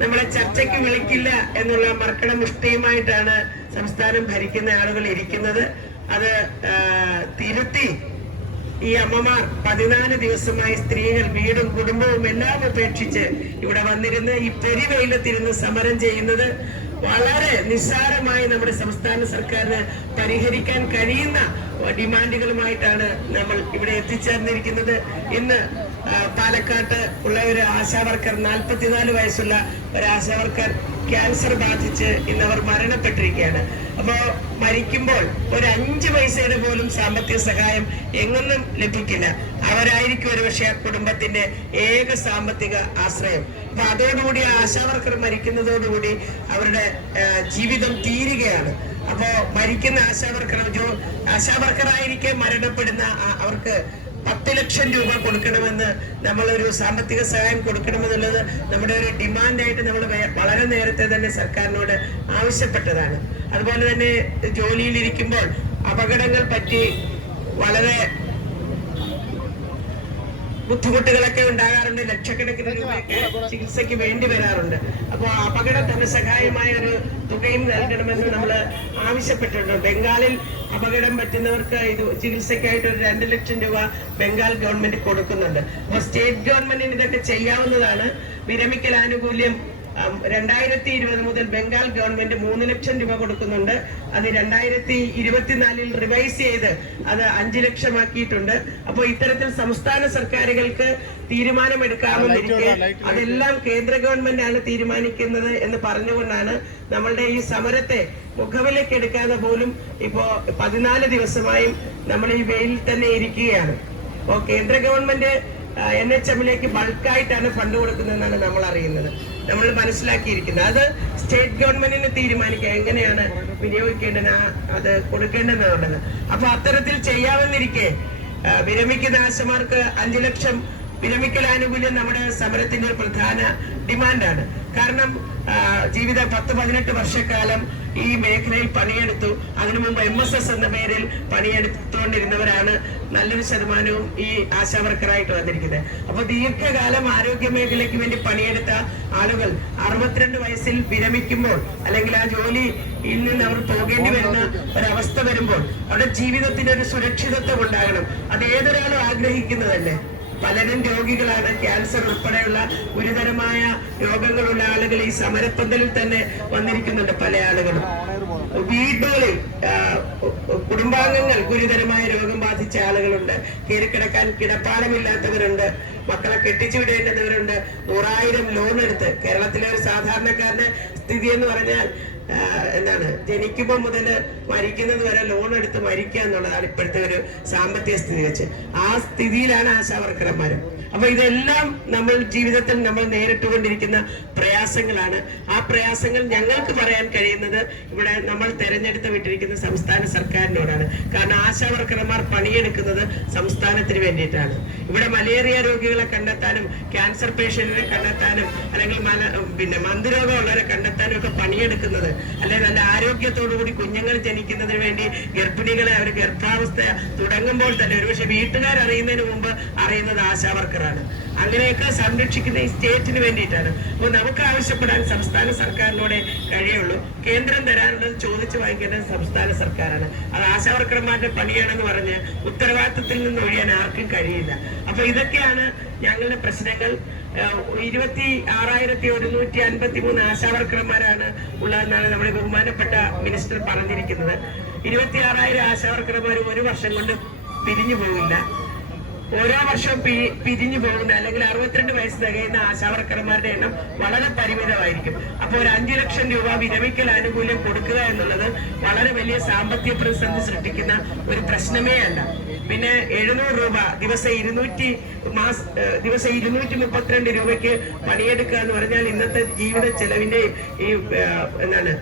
നമ്മളെ ചർച്ചയ്ക്ക് വിളിക്കില്ല എന്നുള്ള മർക്കട മുഷ്ടിയുമായിട്ടാണ് സംസ്ഥാനം ഭരിക്കുന്ന ആളുകൾ ഇരിക്കുന്നത്. അത് തിരുത്തി ഈ അമ്മമാർ 14 ദിവസമായി സ്ത്രീകൾ വീടും കുടുംബവും എല്ലാം ഉപേക്ഷിച്ച് ഇവിടെ വന്നിരുന്ന് ഈ പെരുവെയിലത്തിരുന്ന് സമരം ചെയ്യുന്നത് വളരെ നിസ്സാരമായി നമ്മുടെ സംസ്ഥാന സർക്കാരിന് പരിഹരിക്കാൻ കഴിയുന്ന ഡിമാൻഡുകളുമായിട്ടാണ് നമ്മൾ ഇവിടെ എത്തിച്ചേർന്നിരിക്കുന്നത്. ഇന്ന് പാലക്കാട്ട് ഉള്ള ഒരു ആശാവർക്കർ 44 വയസ്സുള്ള ഒരു ആശാവർക്കർ ക്യാൻസർ ബാധിച്ച് ഇന്ന് അവർ മരണപ്പെട്ടിരിക്കുകയാണ്. അപ്പോ മരിക്കുമ്പോൾ ഒരു 5 പൈസയുടെ പോലും സാമ്പത്തിക സഹായം എങ്ങൊന്നും ലഭിക്കില്ല. അവരായിരിക്കും ഒരുപക്ഷെ ആ കുടുംബത്തിന്റെ ഏക സാമ്പത്തിക ആശ്രയം. അപ്പൊ അതോടുകൂടി ആശാവർക്കർ മരിക്കുന്നതോടുകൂടി അവരുടെ ജീവിതം തീരുകയാണ്. അപ്പോ മരിക്കുന്ന ആശാവർക്കറായിരിക്കെ മരണപ്പെടുന്ന അവർക്ക് 10 ലക്ഷം രൂപ കൊടുക്കണമെന്ന്, നമ്മളൊരു സാമ്പത്തിക സഹായം കൊടുക്കണമെന്നുള്ളത് നമ്മുടെ ഒരു ഡിമാൻഡായിട്ട് നമ്മൾ വളരെ നേരത്തെ തന്നെ സർക്കാരിനോട് ആവശ്യപ്പെട്ടതാണ്. അതുപോലെ തന്നെ ജോലിയിലിരിക്കുമ്പോൾ അപകടങ്ങൾ പറ്റി വളരെ ബുദ്ധിമുട്ടുകളൊക്കെ ഉണ്ടാകാറുണ്ട്. ലക്ഷക്കണക്കിന് രൂപയൊക്കെ ചികിത്സയ്ക്ക് വേണ്ടി വരാറുണ്ട്. അപ്പോൾ അപകട ധനസഹായമായ ഒരു തുകയും നൽകണമെന്ന് നമ്മൾ ആവശ്യപ്പെട്ടിട്ടുണ്ട്. ബംഗാളിൽ അപകടം പറ്റുന്നവർക്ക് ഇത് ചികിത്സയ്ക്കായിട്ട് ഒരു 2 ലക്ഷം രൂപ ബംഗാൾ ഗവൺമെന്റ് കൊടുക്കുന്നുണ്ട്. അപ്പോൾ സ്റ്റേറ്റ് ഗവൺമെന്റിന് ഇതൊക്കെ ചെയ്യാവുന്നതാണ്. വിരമിക്കൽ ആനുകൂല്യം 2020 മുതൽ ബംഗാൾ ഗവൺമെന്റ് 3 ലക്ഷം രൂപ കൊടുക്കുന്നുണ്ട്. അത് 2024 റിവൈസ് ചെയ്ത് അത് 5 ലക്ഷമാക്കിയിട്ടുണ്ട്. അപ്പോൾ ഇത്തരത്തിൽ സംസ്ഥാന സർക്കാരുകൾക്ക് തീരുമാനമെടുക്കാമെന്നിരിക്കെ അതെല്ലാം കേന്ദ്ര ഗവൺമെന്റ് ആണ് തീരുമാനിക്കുന്നത് എന്ന് പറഞ്ഞുകൊണ്ടാണ് നമ്മളുടെ ഈ സമരത്തെ മുഖവിലേക്ക് എടുക്കാതെ പോലും ഇപ്പോ 14 ദിവസമായും നമ്മൾ ഈ വെയിലിൽ തന്നെ ഇരിക്കുകയാണ്. അപ്പോൾ കേന്ദ്ര ഗവൺമെന്റ് NHM-ലേക്ക് ബൾക്കായിട്ടാണ് ഫണ്ട് കൊടുക്കുന്നതെന്നാണ് നമ്മൾ അറിയുന്നത്, നമ്മൾ മനസ്സിലാക്കിയിരിക്കുന്നത്. അത് സ്റ്റേറ്റ് ഗവൺമെന്റിന് തീരുമാനിക്കുക എങ്ങനെയാണ് വിനിയോഗിക്കേണ്ടത്, അത് കൊടുക്കേണ്ടതെന്നുള്ളത്. അപ്പൊ അത്തരത്തിൽ ചെയ്യാമെന്നിരിക്കെ വിരമിക്കുന്ന ആശമാർക്ക് 5 ലക്ഷം വിരമിക്കൽ ആനുകൂല്യം നമ്മുടെ സമരത്തിന്റെ ഒരു പ്രധാന ഡിമാൻഡാണ്. കാരണം ജീവിത 10-18 വർഷക്കാലം ഈ മേഖലയിൽ പണിയെടുത്തു. അതിനു മുമ്പ് MSS എന്ന പേരിൽ പണിയെടുത്തുകൊണ്ടിരുന്നവരാണ് നല്ലൊരു ശതമാനവും ഈ ആശാവർക്കറായിട്ട് വന്നിരിക്കുന്നത്. അപ്പൊ ദീർഘകാലം ആരോഗ്യ മേഖലയ്ക്ക് വേണ്ടി പണിയെടുത്ത ആളുകൾ 62 വയസ്സിൽ വിരമിക്കുമ്പോൾ അല്ലെങ്കിൽ ആ ജോലിയിൽ നിന്ന് അവർ പോകേണ്ടി വരുന്ന ഒരവസ്ഥ വരുമ്പോൾ അവരുടെ ജീവിതത്തിന് ഒരു സുരക്ഷിതത്വം ഉണ്ടാകണം. അത് ഏതൊരാളും ആഗ്രഹിക്കുന്നതല്ലേ. പലരും രോഗികളാണ്. ക്യാൻസർ ഉൾപ്പെടെയുള്ള ഗുരുതരമായ രോഗങ്ങളുള്ള ആളുകൾ ഈ സമരപ്പന്തലിൽ തന്നെ വന്നിരിക്കുന്നുണ്ട്. പല ആളുകളും വീടുകളിൽ കുടുംബാംഗങ്ങൾ ഗുരുതരമായ രോഗം ബാധിച്ച ആളുകളുണ്ട്. കയറിക്കിടക്കാൻ കിടപ്പാടമില്ലാത്തവരുണ്ട്. മക്കളെ കെട്ടിച്ചു വിടേണ്ടവരുണ്ട്. 100,000 ലോൺ എടുത്ത്. കേരളത്തിലെ ഒരു സാധാരണക്കാരന്റെ സ്ഥിതി എന്ന് പറഞ്ഞാൽ എന്താണ്, ജനിക്കുമ്പോൾ മുതൽ മരിക്കുന്നത് വരെ ലോൺ എടുത്ത് മരിക്കുക എന്നുള്ളതാണ് ഇപ്പോഴത്തെ ഒരു സാമ്പത്തിക സ്ഥിതി വെച്ച്. ആ സ്ഥിതിയിലാണ് ആശാവർക്കർമാർ. അപ്പൊ ഇതെല്ലാം നമ്മൾ ജീവിതത്തിൽ നമ്മൾ നേരിട്ടുകൊണ്ടിരിക്കുന്ന പ്രയാസങ്ങളാണ്. ആ പ്രയാസങ്ങൾ ഞങ്ങൾക്ക് പറയാൻ കഴിയുന്നത് ഇവിടെ നമ്മൾ തെരഞ്ഞെടുത്ത് വിട്ടിരിക്കുന്ന സംസ്ഥാന സർക്കാരിനോടാണ്. കാരണം ആശാവർക്കർമാർ പണിയെടുക്കുന്നത് സംസ്ഥാനത്തിന് വേണ്ടിയിട്ടാണ്. ഇവിടെ മലേറിയ രോഗികളെ കണ്ടെത്താനും ക്യാൻസർ പേഷ്യന്റിനെ കണ്ടെത്താനും അല്ലെങ്കിൽ മന്ദരോഗമുള്ളവരെ കണ്ടെത്താനും ഒക്കെ പണിയെടുക്കുന്നത്, അല്ലെങ്കിൽ നല്ല ആരോഗ്യത്തോടുകൂടി കുഞ്ഞുങ്ങൾ ജനിക്കുന്നതിന് വേണ്ടി ഗർഭിണികളെ അവർ ഗർഭാവസ്ഥ തുടങ്ങുമ്പോൾ തന്നെ ഒരുപക്ഷെ വീട്ടുകാർ അറിയുന്നതിന് മുമ്പ് അറിയുന്നത് ആശാവർക്കറാണ്. അങ്ങനെയൊക്കെ സംരക്ഷിക്കുന്ന ഈ സ്റ്റേറ്റിന് വേണ്ടിയിട്ടാണ്. അപ്പോൾ നമുക്ക് ആവശ്യപ്പെടാൻ സംസ്ഥാന സർക്കാരിനോടെ കഴിയുള്ളൂ. കേന്ദ്രം തരാനുള്ളത് ചോദിച്ചു വാങ്ങിക്കേണ്ടത് സംസ്ഥാന സർക്കാരാണ്. അത് ആശാവർക്കർമാരുടെ പണിയാണെന്ന് പറഞ്ഞ് ഉത്തരവാദിത്തത്തിൽ നിന്ന് ഒഴിയാൻ ആർക്കും കഴിയില്ല. അപ്പൊ ഇതൊക്കെയാണ് ഞങ്ങളുടെ പ്രശ്നങ്ങൾ. 26,153 ആശാവർക്കർമാരാണ് ഉള്ളതെന്നാണ് നമ്മുടെ ബഹുമാനപ്പെട്ട മിനിസ്റ്റർ പറഞ്ഞിരിക്കുന്നത്. 26,000 ആശാവർക്കർമാർ ഒരു വർഷം കൊണ്ട് പിരിഞ്ഞു പോകില്ല. ഓരോ വർഷവും പിരിഞ്ഞു പോകുന്ന അല്ലെങ്കിൽ 62 വയസ്സ് തികയുന്ന ആശാവർക്കർമാരുടെ എണ്ണം വളരെ പരിമിതമായിരിക്കും. അപ്പോൾ ഒരു 5 ലക്ഷം രൂപ വിരമിക്കൽ ആനുകൂല്യം കൊടുക്കുക എന്നുള്ളത് വളരെ വലിയ സാമ്പത്തിക പ്രതിസന്ധി സൃഷ്ടിക്കുന്ന ഒരു പ്രശ്നമേ അല്ല. പിന്നെ 700 രൂപ ദിവസം 232 രൂപയ്ക്ക് പണിയെടുക്കുക എന്ന് പറഞ്ഞാൽ ഇന്നത്തെ ജീവിത ചെലവിന്റെ ഈ എന്താണ്,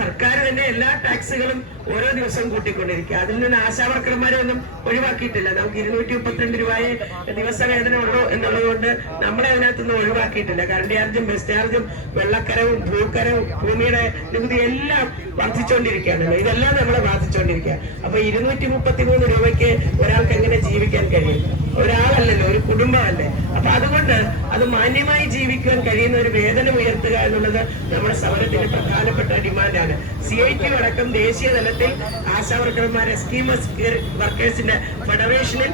സർക്കാർ തന്നെ എല്ലാ ടാക്സുകളും ഓരോ ദിവസവും കൂട്ടിക്കൊണ്ടിരിക്കുക. അതിൽ നിന്ന് ആശാവർക്കർമാരെ ഒന്നും ഒഴിവാക്കിയിട്ടില്ല. നമുക്ക് 232 രൂപയെ ദിവസവേതനം ഉള്ളൂ എന്നുള്ളത് കൊണ്ട് നമ്മളെ അതിനകത്തൊന്നും ഒഴിവാക്കിയിട്ടില്ല. കറണ്ട് ചാർജും ബസ് ചാർജും വെള്ളക്കരവും ഭൂക്കരവും ഭൂമിയുടെ നികുതി എല്ലാം വർദ്ധിച്ചുകൊണ്ടിരിക്കുകയാണല്ലോ. ഇതെല്ലാം നമ്മളെ ബാധിച്ചുകൊണ്ടിരിക്കുക. അപ്പൊ 233 രൂപയ്ക്ക് ഒരാൾക്ക് എങ്ങനെ ജീവിക്കാൻ കഴിയും? ഒരാളല്ലല്ലോ, ഒരു കുടുംബമല്ലേ. അപ്പൊ അതുകൊണ്ട് അത് മാന്യമായി ജീവിക്കാൻ കഴിയുന്ന ഒരു വേതനം ഉയർത്തുക എന്നുള്ളത് നമ്മുടെ സമരത്തിന്റെ പ്രധാനപ്പെട്ട ഡിമാൻഡാണ്. CIQ അടക്കം ദേശീയ തലത്തിൽ ആശാവർക്കർമാരെ സ്കീം വർക്കേഴ്സിന്റെ ഫെഡറേഷനിൽ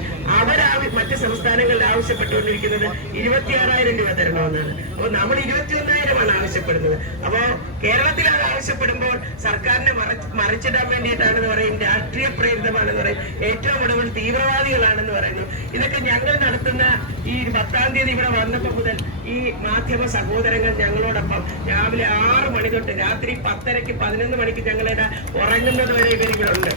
മറ്റ് സംസ്ഥാനങ്ങളിൽ ആവശ്യപ്പെട്ടുകൊണ്ടിരിക്കുന്നത് 26,000 രൂപ തരണമെന്നാണ്. അപ്പോൾ നമ്മൾ 21,000 ആവശ്യപ്പെടുന്നത്. അപ്പോ കേരളത്തിൽ അത് ആവശ്യപ്പെടുമ്പോൾ സർക്കാരിനെ മറിച്ചിടാൻ വേണ്ടിയിട്ടാണെന്ന് പറയും, രാഷ്ട്രീയ പ്രേരിതമാണെന്ന് പറയും, ഏറ്റവും ഒടുവിൽ തീവ്രവാദികളാണെന്ന് പറയുന്നു. ഇതൊക്കെ ഞങ്ങൾ നടത്തുന്ന ഈ 10-ാം തീയതി ഇവിടെ വന്നപ്പോൾ മുതൽ ഈ മാധ്യമ സഹോദരങ്ങൾ ഞങ്ങളോടൊപ്പം രാവിലെ 6 മണി തൊട്ട് രാത്രി 10:30-ക്ക് 11 മണിക്ക് ഞങ്ങളുടെ ഉറങ്ങുന്നത് വരെ ഇവരിവിടെ ഉണ്ട്.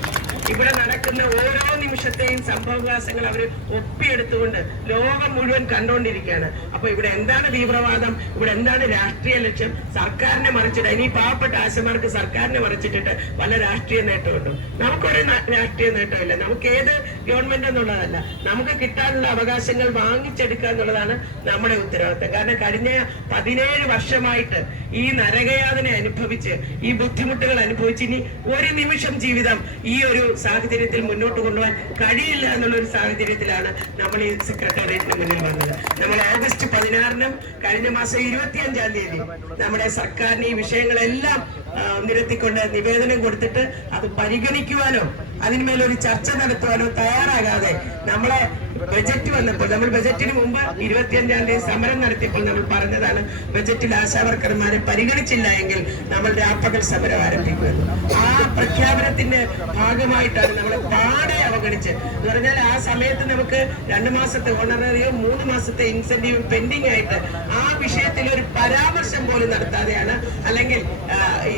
ഇവിടെ നടക്കുന്ന ഓരോ നിമിഷത്തെയും സംഭവവികാസങ്ങൾ അവർ ഒപ്പിയെടുത്തുകൊണ്ട് ലോകം മുഴുവൻ കണ്ടുകൊണ്ടിരിക്കുകയാണ്. അപ്പൊ ഇവിടെ എന്താണ് തീവ്രവാദം, ഇവിടെ എന്താണ് രാഷ്ട്രീയ ലക്ഷ്യം? സർക്കാരിനെ മറിച്ചിട്ട് ഇനി പാവപ്പെട്ട ആശമാർക്ക് സർക്കാരിനെ മറിച്ചിട്ടിട്ട് വല്ല രാഷ്ട്രീയ നേട്ടമുണ്ടോ? നമുക്കൊരു രാഷ്ട്രീയ നേട്ടമില്ല. നമുക്ക് ഏത് ഗവൺമെന്റ് എന്നുള്ളതല്ല, നമുക്ക് കിട്ടാനുള്ള അവകാശങ്ങൾ വാങ്ങിച്ചെടുക്കുക എന്നുള്ളതാണ് നമ്മുടെ ഉത്തരവാദിത്തം. കാരണം കഴിഞ്ഞ 17 വർഷമായിട്ട് ഈ നരകയാതന അനുഭവിച്ച് ഈ ബുദ്ധിമുട്ടുകൾ അനുഭവിച്ച് ഇനി ഒരു നിമിഷം ജീവിതം ഈ ഒരു സാഹചര്യത്തിൽ മുന്നോട്ട് കൊണ്ടുപോകാൻ കഴിയില്ല എന്നുള്ള ഒരു സാഹചര്യത്തിലാണ് നമ്മൾ ഈ സെക്രട്ടേറിയറ്റിന് മുന്നിൽ വന്നത്. നമ്മൾ ഓഗസ്റ്റ് 16-നും കഴിഞ്ഞ മാസം 25-ാം തീയതി നമ്മുടെ സർക്കാരിന് ഈ വിഷയങ്ങളെല്ലാം നിരത്തിക്കൊണ്ട് നിവേദനം കൊടുത്തിട്ട് അത് പരിഗണിക്കുവാനോ അതിന്മേലൊരു ചർച്ച നടത്തുവാനോ തയ്യാറാകാതെ നമ്മളെ ബജറ്റ് വന്നപ്പോൾ, നമ്മൾ ബജറ്റിന് മുമ്പ് 25-ാം തീയതി സമരം നടത്തിയപ്പോൾ നമ്മൾ പറഞ്ഞതാണ്, ബജറ്റിൽ ആശാവർക്കർമാരെ പരിഗണിച്ചില്ല എങ്കിൽ നമ്മൾ രാപ്പകൽ സമരം ആരംഭിക്കുമെന്ന്. ആ പ്രഖ്യാപനത്തിന്റെ ഭാഗമായിട്ടാണ് നമ്മളെ പാടെ അവഗണിച്ച് എന്ന് പറഞ്ഞാൽ ആ സമയത്ത് നമുക്ക് 2 മാസത്തെ ഓണററിയും 3 മാസത്തെ ഇൻസെന്റീവും പെൻഡിങ് ആയിട്ട് ആ വിഷയത്തിൽ ഒരു പരാമർശം പോലും നടത്താതെയാണ്, അല്ലെങ്കിൽ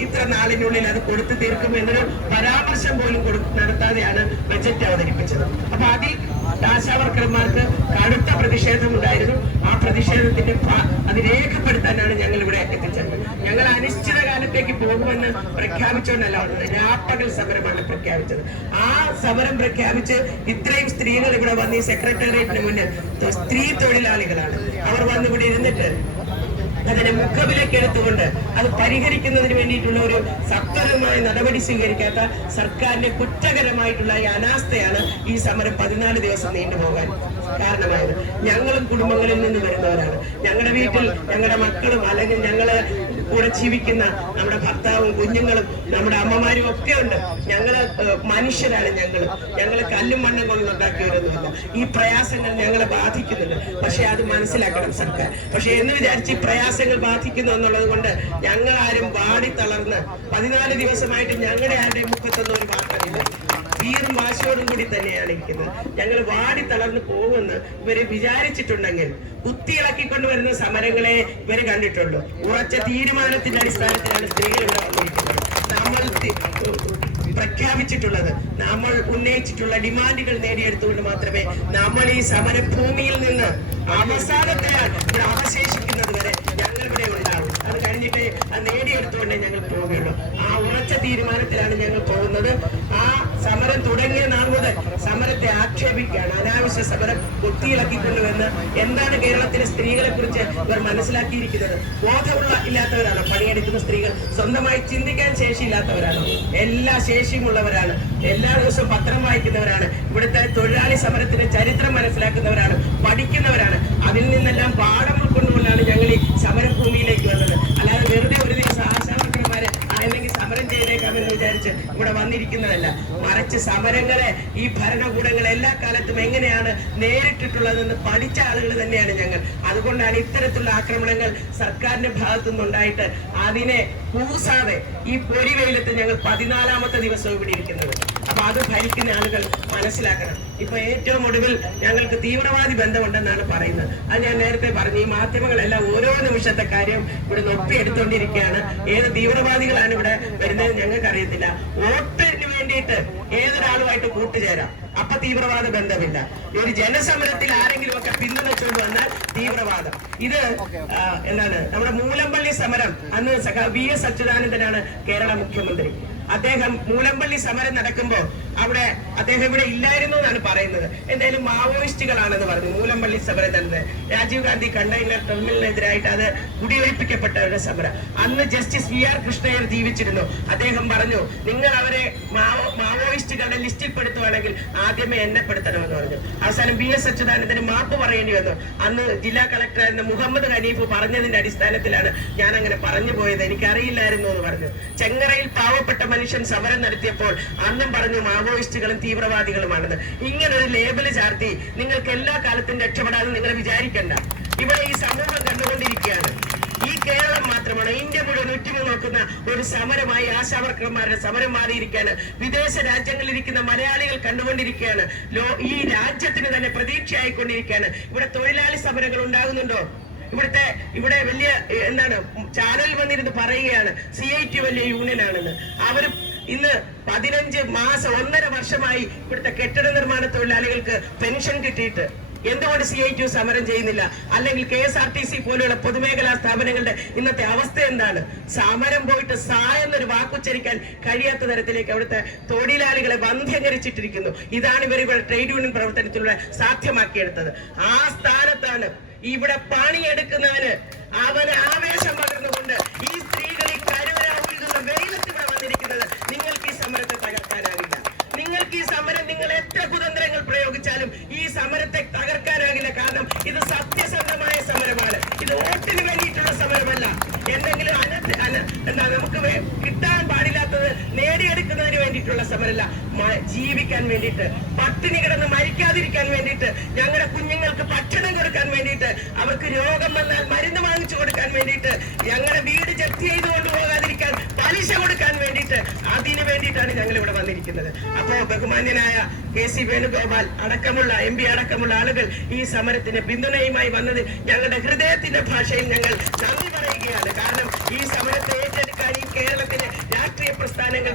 ഇത്ര നാളിനുള്ളിൽ അത് കൊടുത്തു തീർക്കും എന്നൊരു പരാമർശം പോലും നടത്താതെയാണ് ബജറ്റ് അവതരിപ്പിച്ചത്. അപ്പൊ അതിൽ ആശാവർക്കർമാർക്ക് കടുത്ത പ്രതിഷേധം ഉണ്ടായിരുന്നു. ആ പ്രതിഷേധത്തിന്റെ അത് രേഖപ്പെടുത്താനാണ് ഞങ്ങൾ ഇവിടെ എത്തിച്ചത്. ഞങ്ങൾ അനിശ്ചിത കാലത്തേക്ക് പോകുമെന്ന് പ്രഖ്യാപിച്ചുകൊണ്ടല്ല വന്നത്, രാപ്പകൽ സമരമാണ് പ്രഖ്യാപിച്ചത്. ആ സമരം പ്രഖ്യാപിച്ച് ഇത്രയും സ്ത്രീകൾ ഇവിടെ വന്ന് ഈ സെക്രട്ടേറിയറ്റിന് മുന്നിൽ സ്ത്രീ തൊഴിലാളികളാണ്. അവർ വന്ന് ഇവിടെ ഇരുന്നിട്ട് അതിനെ മുഖവിലക്കെടുത്തുകൊണ്ട് അത് പരിഹരിക്കുന്നതിന് വേണ്ടിയിട്ടുള്ള ഒരു സത്വരമായ നടപടി സ്വീകരിക്കാത്ത സർക്കാരിന്റെ കുറ്റകരമായിട്ടുള്ള ഈ അനാസ്ഥയാണ് ഈ സമരം 14 ദിവസം നീണ്ടുപോകാൻ കാരണമായത്. ഞങ്ങളും കുടുംബങ്ങളിൽ നിന്ന് വരുന്നവരാണ്. ഞങ്ങളുടെ വീട്ടിൽ ഞങ്ങളുടെ മക്കളും അല്ലെങ്കിൽ ഞങ്ങള് കൂടെ ജീവിക്കുന്ന നമ്മുടെ ഭർത്താവും കുഞ്ഞുങ്ങളും നമ്മുടെ അമ്മമാരും ഒക്കെ ഉണ്ട്. ഞങ്ങള് മനുഷ്യരാണ്. ഞങ്ങള് കല്ലും മണ്ണും കൊണ്ടുണ്ടാക്കിയവരൊന്നുമില്ല. ഈ പ്രയാസങ്ങൾ ഞങ്ങളെ ബാധിക്കുന്നുണ്ട്. പക്ഷെ അത് മനസ്സിലാക്കണം സർക്കാർ. പക്ഷെ എന്ന് വിചാരിച്ച് ഈ പ്രയാസങ്ങൾ ബാധിക്കുന്നു എന്നുള്ളത് കൊണ്ട് ഞങ്ങൾ ആരും വാടി തളർന്ന് 14 ദിവസമായിട്ട് ഞങ്ങളുടെ ആരുടെയും മുഖത്തൊന്നും ഒരു മാറ്റമില്ല. വീറും വാശിയോടും കൂടി തന്നെയാണ് ഇരിക്കുന്നത്. ഞങ്ങൾ വാടി തളർന്ന് പോകുമെന്ന് ഇവര് വിചാരിച്ചിട്ടുണ്ടെങ്കിൽ കുത്തിയിളക്കിക്കൊണ്ടുവരുന്ന സമരങ്ങളെ ഇവര് കണ്ടിട്ടുള്ളൂ. ഉറച്ച തീരുമാനത്തിന്റെ അടിസ്ഥാനത്തിലാണ് സ്ത്രീകൾ ഇവിടെ വന്നിരിക്കുന്നത്. നമ്മൾ പ്രഖ്യാപിച്ചിട്ടുള്ളത്, നമ്മൾ ഉന്നയിച്ചിട്ടുള്ള ഡിമാൻഡുകൾ നേടിയെടുത്തുകൊണ്ട് മാത്രമേ നമ്മൾ ഈ സമരഭൂമിയിൽ നിന്ന് അവസാനത്തെയാണ് ഇവിടെ അവശേഷിക്കുന്നത് വരെ ഞങ്ങൾ ഇവിടെ ഉണ്ടാവും. അത് കഴിഞ്ഞിട്ട് അത് നേടിയെടുത്തുകൊണ്ടേ ഞങ്ങൾ പോവുകയുള്ളൂ. ആ ഉറച്ച തീരുമാനത്തിലാണ് ഞങ്ങൾ പോകുന്നത്. ആ സമരം തുടങ്ങിയ നാൾ മുതൽ സമരത്തെ ആക്ഷേപിക്കുകയാണ്. അനാവശ്യ സമരം കുത്തിയിളക്കിക്കൊണ്ടുവന്ന് എന്താണ് കേരളത്തിലെ സ്ത്രീകളെ കുറിച്ച് ഇവർ മനസ്സിലാക്കിയിരിക്കുന്നത്? ബോധമുള്ള ഇല്ലാത്തവരാണോ പണിയെടുക്കുന്ന സ്ത്രീകൾ? സ്വന്തമായി ചിന്തിക്കാൻ ശേഷിയില്ലാത്തവരാണോ? എല്ലാ ശേഷിയുമുള്ളവരാണ്. എല്ലാ ദിവസവും പത്രം വായിക്കുന്നവരാണ്. ഇവിടുത്തെ തൊഴിലാളി സമരത്തിന്റെ ചരിത്രം മനസ്സിലാക്കുന്നവരാണ്, പഠിക്കുന്നവരാണ്. അതിൽ നിന്നെല്ലാം പാഠം ഉൾക്കൊണ്ടുകൊണ്ടാണ് ഞങ്ങൾ ഈ സമരഭൂമിയിലേക്ക് വന്നത്. അല്ലാതെ വെറുതെ ഒരു ദിവസം ആശാവർക്കർമാരെ അല്ലെങ്കിൽ സമരം ചെയ്തേക്കാമെന്ന് വിചാരിച്ച് ഇവിടെ വന്നിരിക്കുന്നതല്ല. മറിച്ച് സമരങ്ങളെ ഈ ഭരണകൂടങ്ങൾ എല്ലാ കാലത്തും എങ്ങനെയാണ് നേരിട്ടിട്ടുള്ളതെന്ന് പഠിച്ച ആളുകൾ തന്നെയാണ് ഞങ്ങൾ. അതുകൊണ്ടാണ് ഇത്തരത്തിലുള്ള ആക്രമണങ്ങൾ സർക്കാരിന്റെ ഭാഗത്തുനിന്നുണ്ടായിട്ട് അതിനെ കൂസാതെ ഈ പൊരിവെയിലത്ത് ഞങ്ങൾ 14-ാമത്തെ ദിവസം ഇവിടെ ഇരിക്കുന്നത്. അപ്പൊ അത് ഭരിക്കുന്ന ആളുകൾ മനസ്സിലാക്കണം. ഇപ്പൊ ഏറ്റവും ഒടുവിൽ ഞങ്ങൾക്ക് തീവ്രവാദി ബന്ധമുണ്ടെന്നാണ് പറയുന്നത്. അത് ഞാൻ നേരത്തെ പറഞ്ഞു. ഈ മാധ്യമങ്ങളെല്ലാം ഓരോ നിമിഷത്തെ കാര്യം ഇവിടെ ഒപ്പിയെടുത്തുകൊണ്ടിരിക്കുകയാണ്. ഏത് തീവ്രവാദികളാണ് ഇവിടെ വരുന്നത് ഞങ്ങൾക്ക് അറിയത്തില്ല. വോട്ടിന് വേണ്ടിയിട്ട് ഏതൊരാളുമായിട്ട് കൂട്ടുചേരാം, അപ്പൊ തീവ്രവാദ ബന്ധമില്ല. ഒരു ജനസമരത്തിൽ ആരെങ്കിലും ഒക്കെ പിന്തുണച്ചുകൊണ്ട് വന്നാൽ തീവ്രവാദം. ഇത് എന്താണ് നമ്മുടെ മൂലമ്പള്ളി സമരം, അന്ന് VS അച്യുതാനന്ദനാണ് കേരള മുഖ്യമന്ത്രി. അദ്ദേഹം മൂലമ്പള്ളി സമരം നടക്കുമ്പോൾ അവിടെ അദ്ദേഹം ഇവിടെ ഇല്ലായിരുന്നു എന്നാണ് പറയുന്നത്. എന്തായാലും മാവോയിസ്റ്റുകളാണെന്ന് പറഞ്ഞു. മൂലംപള്ളി സമരം തന്നെ രാജീവ് ഗാന്ധി കണ്ടെയ്നർ ടെർമിനലിനെതിരായിട്ട് അത് കുടിയൊഴിപ്പിക്കപ്പെട്ടവരുടെ സമരം. അന്ന് ജസ്റ്റിസ് VR കൃഷ്ണയ്യർ ജീവിച്ചിരുന്നു. അദ്ദേഹം പറഞ്ഞു, നിങ്ങൾ അവരെ മാവോയിസ്റ്റുകളുടെ ലിസ്റ്റിൽ പെടുത്തുവാണെങ്കിൽ ആദ്യമേ എന്നെ പെടുത്തണമെന്ന് പറഞ്ഞു. അവസാനം BS അച്യുതാനന്ദന് മാപ്പ് പറയേണ്ടി വന്നു. അന്ന് ജില്ലാ കളക്ടറായിരുന്ന മുഹമ്മദ് ഹനീഫ് പറഞ്ഞതിന്റെ അടിസ്ഥാനത്തിലാണ് ഞാൻ അങ്ങനെ പറഞ്ഞു പോയത്, എനിക്കറിയില്ലായിരുന്നു എന്ന് പറഞ്ഞു. ചെങ്ങറയിൽ പാവപ്പെട്ട മനുഷ്യൻ സമരം നടത്തിയപ്പോൾ അന്നും പറഞ്ഞു മാവോയിസ്റ്റുകളും തീവ്രവാദികളുമാണെന്ന്. ഇങ്ങനെ ഒരു ലേബല് ചാർത്തി നിങ്ങൾക്ക് എല്ലാ കാലത്തും രക്ഷപ്പെടാമെന്ന് നിങ്ങൾ വിചാരിക്കണ്ട. ഇവിടെ ഈ സമൂഹം കണ്ടുകൊണ്ടിരിക്കുകയാണ്. ഈ കേരളം മാത്രമാണ്, ഇന്ത്യ മുഴുവൻ ഉറ്റുനോക്കുന്ന ഒരു സമരമായി ആശാവർക്കർമാരുടെ സമരം മാറിയിരിക്കുകയാണ്. വിദേശ രാജ്യങ്ങളിലിരിക്കുന്ന മലയാളികൾ കണ്ടുകൊണ്ടിരിക്കുകയാണ്. ഈ രാജ്യത്തിന് തന്നെ പ്രതീക്ഷയായിക്കൊണ്ടിരിക്കുകയാണ്. ഇവിടെ തൊഴിലാളി സമരങ്ങൾ ഉണ്ടാകുന്നുണ്ടോ? ഇവിടെ വലിയ എന്താണ് ചാനൽ വന്നിരുന്ന് പറയുകയാണ് CIT വലിയ യൂണിയനാണെന്ന്. അവർ ഇന്ന് 15 മാസം 1.5 വർഷമായി ഇവിടുത്തെ കെട്ടിട നിർമ്മാണ തൊഴിലാളികൾക്ക് പെൻഷൻ കിട്ടിയിട്ട് എന്തുകൊണ്ട് CIT സമരം ചെയ്യുന്നില്ല? അല്ലെങ്കിൽ KSRTC പോലെയുള്ള പൊതുമേഖലാ സ്ഥാപനങ്ങളുടെ ഇന്നത്തെ അവസ്ഥ എന്താണ്? സമരം പോയിട്ട് എന്നൊരു വാക്കുച്ചരിക്കാൻ കഴിയാത്ത തരത്തിലേക്ക് അവിടുത്തെ തൊഴിലാളികളെ വന്ധ്യകരിച്ചിട്ടിരിക്കുന്നു. ഇതാണ് ഇവരുടെ ട്രേഡ് യൂണിയൻ പ്രവർത്തനത്തിലൂടെ സാധ്യമാക്കിയെടുത്തത്. ആ സ്ഥാനത്താണ് ഇവിടെ പണിയെടുക്കുന്നവന് അവന് ആവേശം പകർന്നുകൊണ്ട് ഈ സ്ത്രീകൾ ഈ കരുവരാവുന്ന വെയിലത്ത് ഇവിടെ വന്നിരിക്കുന്നത്. നിങ്ങൾക്ക് ഈ സമരത്തെ തകർക്കാനാകില്ല. നിങ്ങൾക്ക് ഈ സമരം നിങ്ങൾ എത്ര കുതന്ത്രങ്ങൾ പ്രയോഗിച്ചാലും ഈ സമരത്തെ തകർക്കാനാകില്ല. കാരണം ഇത് സത്യസന്ധമായ സമരമാണ്. ഇത് വോട്ടിന് വേണ്ടിയിട്ടുള്ള സമരമല്ല. എന്തെങ്കിലും നമുക്ക് കിട്ടാൻ പാടില്ലാത്തത് നേടിയെടുക്കുന്നതിന് വേണ്ടിയിട്ടുള്ള സമരമല്ല. ജീവിക്കാൻ വേണ്ടിയിട്ട്, പട്ടിണി കിടന്ന് മരിക്കാതിരിക്കാൻ വേണ്ടിയിട്ട്, ഞങ്ങളുടെ കുഞ്ഞുങ്ങൾക്ക് ഭക്ഷണം കൊടുക്കാൻ വേണ്ടിയിട്ട്, അവർക്ക് രോഗം വന്നാൽ മരുന്ന് വാങ്ങിച്ചു കൊടുക്കാൻ വേണ്ടിയിട്ട്, ഞങ്ങളുടെ വീട് ജപ്തി ചെയ്ത് കൊണ്ടുപോകാതിരിക്കാൻ പലിശ കൊടുക്കാൻ വേണ്ടിയിട്ട്, അതിനു വേണ്ടിയിട്ടാണ് ഞങ്ങൾ ഇവിടെ വന്നിരിക്കുന്നത്. അപ്പോ ബഹുമാന്യനായ KC വേണുഗോപാൽ അടക്കമുള്ള MP അടക്കമുള്ള ആളുകൾ ഈ സമരത്തിന് പിന്തുണയുമായി വന്നത് ഞങ്ങളുടെ ഹൃദയത്തിന്റെ ഭാഷയിൽ ഞങ്ങൾ നന്ദി പറയുകയാണ്. കാരണം ഈ സമരത്തെ ഏറ്റെടുക്കാൻ ഈ കേരളത്തിലെ രാഷ്ട്രീയ പ്രസ്ഥാനങ്ങൾ,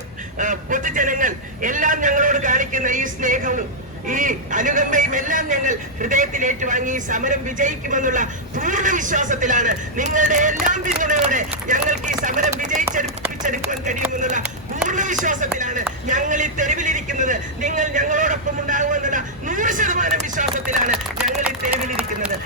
പൊതുജനങ്ങൾ എല്ലാം ഞങ്ങളോട് കാണിക്കുന്ന ഈ സ്നേഹവും ഈ അനുകമ്പയും എല്ലാം ഞങ്ങൾ ഹൃദയത്തിൽ ഏറ്റുവാങ്ങി ഈ സമരം വിജയിക്കുമെന്നുള്ള പൂർണ്ണ വിശ്വാസത്തിലാണ്. നിങ്ങളുടെ എല്ലാം പിന്തുണയോടെ ഞങ്ങൾക്ക് ഈ സമരം വിജയിച്ചെടുക്കാൻ കഴിയുമെന്നുള്ള പൂർണ്ണ വിശ്വാസത്തിലാണ് ഞങ്ങൾ ഈ തെരുവിലിരിക്കുന്നത്. നിങ്ങൾ ഞങ്ങളോടൊപ്പം ഉണ്ടാകുമെന്നുള്ള 100% വിശ്വാസത്തിലാണ് ഞങ്ങൾ ഈ തെരുവിലിരിക്കുന്നത്.